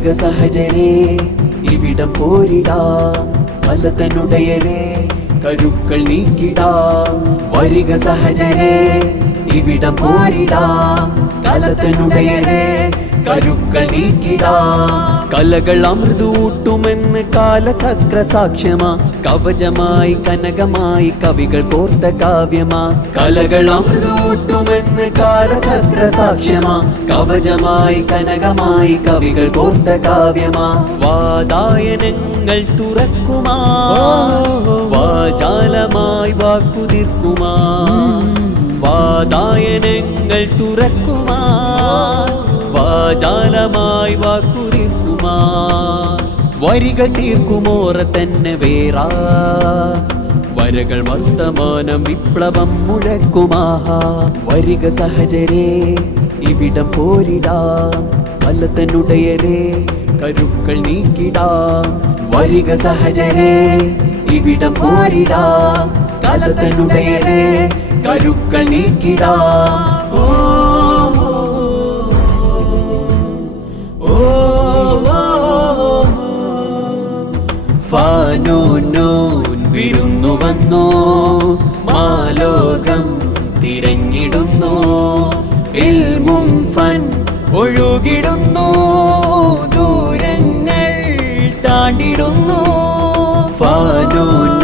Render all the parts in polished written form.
വരിക സഹജരേ ഇവിടം പോരിടാം, കലതനുടയരേ കരുക്കൾ നീക്കിടാം. വരിക സഹജരേ ഇവിടം പോരിടാം, കലതനുടയരേ കരുക്കൾ നീക്കിടാം. കലകൾ അമൃതൂട്ടുമെന്ന് കാലചക്ര സാക്ഷ്യമാ, കവചമായി കനകമായി കവികൾ കോർത്ത കാവ്യമാ. കലകൾ അമൃതൂട്ടുമെന്ന് കാലചക്ര സാക്ഷ്യമാ, കവചമായി കനകമായി കവികൾ കോർത്ത കാവ്യമാ. വാതായനങ്ങൾ തുറക്കുമാ, വാചാലമായി വാക്കുതിർക്കുമാ. വാതായനങ്ങൾ തുറക്കുമാ, വാചാലമായി വാക്കുതിർക്കുമാ. വരികൾ തീർക്കുമോറ തന്നെ വേറാ, വരകൾ വർത്തമാനം വിപ്ലവം മുഴക്കുമാഹാ. വരിക സഹജരേ ഇവിടം പോരിടാം, കലതനുടയരേ കരുക്കൾ നീക്കിടാം. വരിക സഹജരേ ഇവിടം പോരിടാം, കലതനുടയരേ കരുക്കൾ നീക്കിടാം. ഫാനോൻ വിരുന്നു വന്നോ, മാലോകം തിരഞ്ഞിടുന്നു. ഇൽമും ഫൻ ഒഴുകിടുന്നു, ദൂരങ്ങൾ താണ്ടിടുന്നു. ഫാനോൻ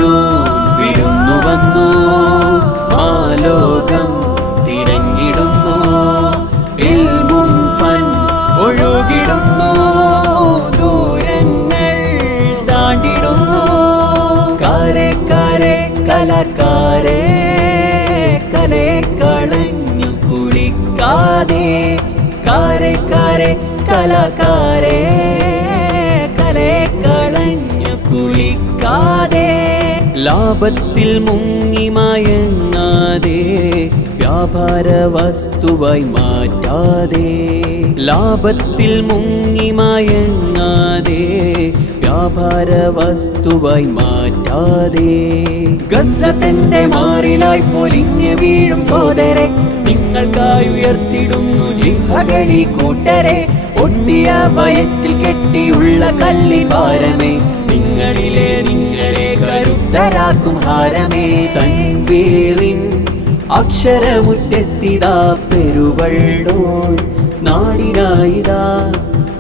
വിരുന്നു വന്നോ, മാലോകം തിരഞ്ഞിടുന്നു. ഇൽമും ഫൻ ഒഴുകിടുന്നു, കലക്കാരെ കലയെ കളഞ്ഞു കുളിക്കാതെ. കാരെ കലക്കാരെ കലയെ കളഞ്ഞു കുളിക്കാതെ. ലാഭത്തിൽ മുങ്ങി മയങ്ങാതെ, വ്യാപാര വസ്തുവായി മാറ്റാതെ. ലാഭത്തിൽ മുങ്ങി മയങ്ങാതെ, വ്യാപാര വസ്തുവായി മാറ്റാതെ. ഗസത്തിന്റെ മാറിലായി പൊലിഞ്ഞു വീഴും സോദരെ, നിങ്ങൾക്കായി ഉയർത്തിടുന്നു ജിഹകളി കൂട്ടരെ. ഒട്ടിയ വയറ്റിൽ കെട്ടിയുള്ള കല്ലിഭാരമേ, നിങ്ങളെ കരുത്തരാക്കും ഹാരമേ. തൻവീറിൻ അക്ഷരമുറ്റെത്തിതാ പെരുവള്ളോൻ, നാടിനായിതാ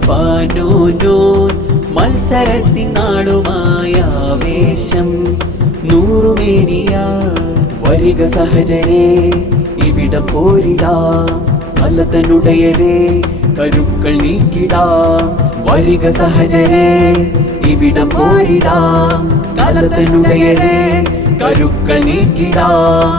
ഫാനോൻ. മത്സരത്തിൻ നാടുമായ ആവേശം നൂറുമേനിയാ. വരിക സഹജരേ ഇവിടം പോരിടാം, കലതനുടയരേ കരുക്കൾ നീക്കിടാം. വരിക സഹജരേ ഇവിടം പോരിടാം, കലതനുടയരേ കരുക്കൾ നീക്കിടാം.